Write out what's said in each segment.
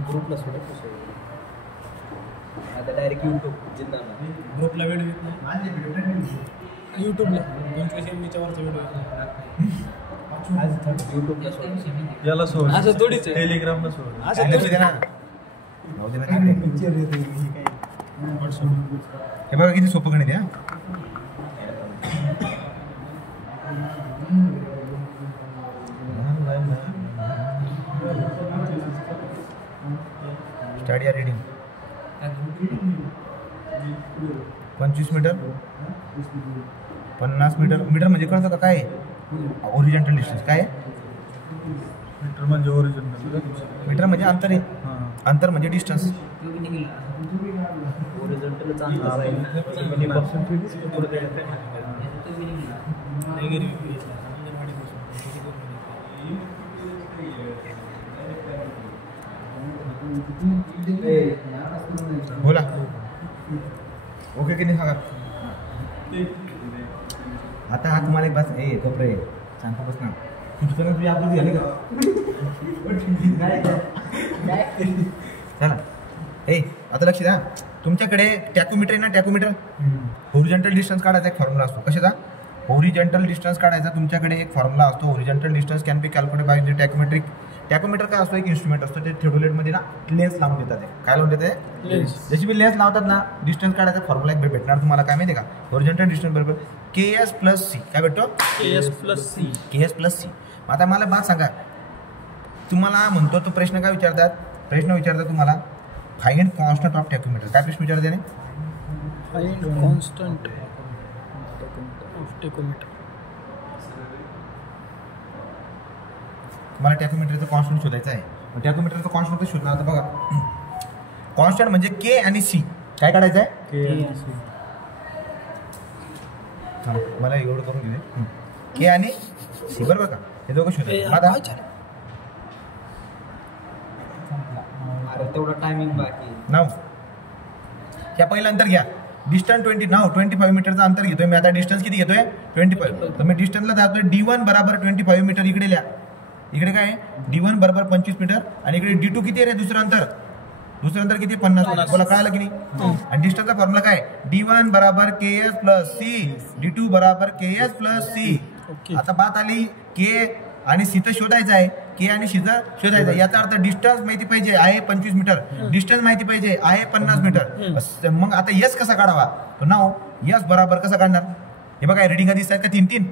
ग्रुपला सोडत आता डायरेक्ट यूट्यूब जिंदाना ग्रुपला व्हिडिओ येत नाही यूट्यूबला 25 MB वरचा व्हिडिओ येत नाही यूट्यूबला सोड याला सोड असं थोडीच आहे टेलिग्रामला सोड असं थोडीच आहे ना हे बघा किती सोपं गणित आहे study reading 25 metre 50 metre metre म्हणजे कळतं का काय ओरिजिनल डिस्टन्स काय मीटर म्हणजे ओरिजिनल मीटर म्हणजे अंतर आहे अंतर म्हणजे डिस्टन्स बोला ओके की नाही सांगा आता हा तुम्हाला एक बस ए कपडे सांगता बस ना तुझं तुम्ही आपली झाली का चला ए आता लक्ष द्या तुमच्याकडे टॅकोमीटर आहे ना टॅकोमीटर ओरिजिनल डिस्टन्स काढायचा एक फॉर्म्युला असतो कशाचा ओरिजिनल डिस्टन्स काढायचा तुमच्याकडे एक फॉर्म्युला असतो original distance can be calculated by the tacheometric tachometer काय असतो एक इन्स्ट्रुमेंट असतो ते थेडोलेटमध्ये ना लेन्स लावून देतात काय लावून देते लेन्स जशी बी लेन्स लावतात ना डिस्टन्स काढायचा फॉर्म्युला एक भेटणार तुम्हाला काय माहिती आहे का ओरिजिनल डिस्टन्स बरोबर KS+C काय भेटतो KS+C आता मला बात सांगा तुम्हाला म्हणतो तो प्रश्न काय विचारतात तुम्हाला फाइंड कॉन्स्टंट ऑफ टॅकोमीटर काय प्रश्न विचारते ने फाइंड कॉन्स्टंट ऑफ टॅकोमीटर तुम्हाला टॅकोमीटरचं कॉन्स्टंट शोधायचं आहे टॅकोमीटरचं कॉन्स्टंट कसं शोधणार आता बघा कॉन्स्टंट म्हणजे K आणि C काय काढायचं आहे मला एवढं करून घेऊ K आणि C बरोबर का हे दोघं शोधायचं आता तेवढा टायमिंग बाकी नाव त्या पहिलं अंतर घ्या डिस्टन्स 25 मीटरचा अंतर घेतोय मी आता डिस्टन्स किती घेतोय 25 तर मी डिस्टन्सला जातोय D1 बरोबर 25 मीटर इकडे लिहा इकडे काय D1 बरोबर 25 मीटर आणि इकडे D2 किती आहे रे दुसरं अंतर किती 50 मीटर बोला कळालं की नाही आणि डिस्टन्सचा फॉर्म्युला काय D1 बरोबर KS+C D2 बरोबर KS+C आता बात आली K आणि C तर शोधायचं आहे K आणि C तर शोधायचं आहे याचा अर्थ डिस्टन्स माहिती पाहिजे आहे 25 मीटर डिस्टन्स माहिती पाहिजे आहे 50 मीटर मग आता S कसा काढावा तो नाव S बरोबर कसा काढणार हे बघा रिडिंग दिसतात का 3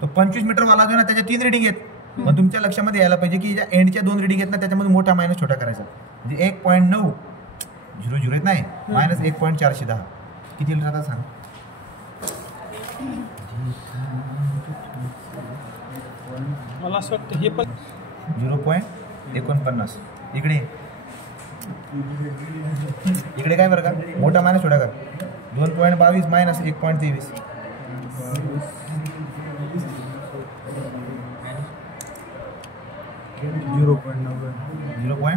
तो 25 मीटर वाला जो ना त्याच्या 3 रिडिंग आहेत मग तुमच्या लक्षामध्ये यायला पाहिजे की ज्या एंडच्या 2 रिडिंग आहेत ना त्याच्यामध्ये मोठा मायनस छोटा करायचा म्हणजे 1.900 येत नाही मायनस 1.410 किती येईल आता सांग मला असं वाटतं हे पण 0.49 इकडे काय बरं का मोठा मायनस छोटा का 2.22 मायनस 1.23 0.9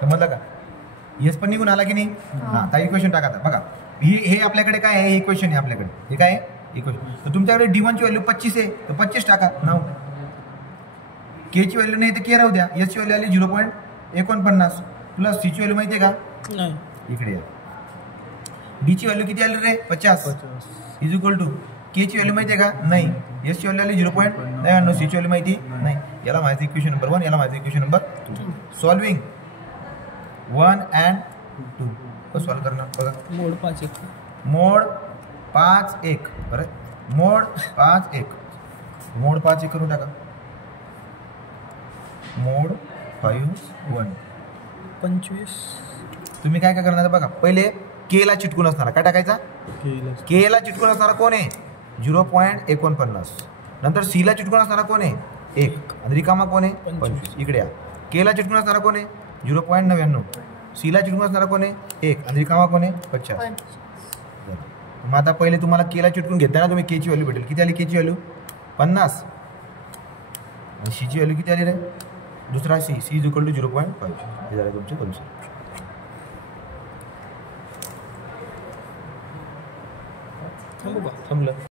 समजलं का येस पण निघून आला की नाही हा आता इक्वेशन टाका बघा हे आपल्याकडे काय आहे इक्वेशन आहे आपल्याकडे हे काय आहे इक्वेशन तर तुमच्याकडे D1 ची व्हॅल्यू 25 आहे तर 25 टाका नाव K ची व्हॅल्यू नाही तर K राहू द्या S ची व्हॅल्यू आली 0.49 प्लस C ची व्हॅल्यू माहिती आहे का नाही इकडे या D ची व्हॅल्यू किती आली रे 50 इज इक्वल टू K ची व्हॅल्यू माहिती आहे का नाही S ची व्हॅल्यू आली 0.99 C ची व्हॅल्यू माहिती नाही याला माहिती इक्वेशन नंबर 1 याला माहिती इक्वेशन नंबर 2 सॉल्विंग 1 and 2 कसं सॉल्व करणार बघा मोड 5-1 बरं मोड 5-1 करून टाका मोड 5-1 25 तुम्ही काय करणार बघा पहिले K ला चिटकून असणारा काय टाकायचा K ला चिटकून असणारा कोण आहे 0.49 नंतर C ला चिटकून असणारा कोण आहे 1 आणि रिकामा कोण आहे 25 इकडे या K ला चिटकून असणारा कोण आहे 0.99 C ला चिटकून असणारा कोण आहे 1 आणि रिकामा कोण आहे 50 मग आता पहिले तुम्हाला K ला चिटकून घेताना तुम्ही K ची व्हॅल्यू भेटेल किती आली K ची व्हॅल्यू 50 आणि C ची व्हॅल्यू किती आली रे दुसरा C इज इक्वल टू 0.5 हे झालं तुमचे सोल्युशन थांबलं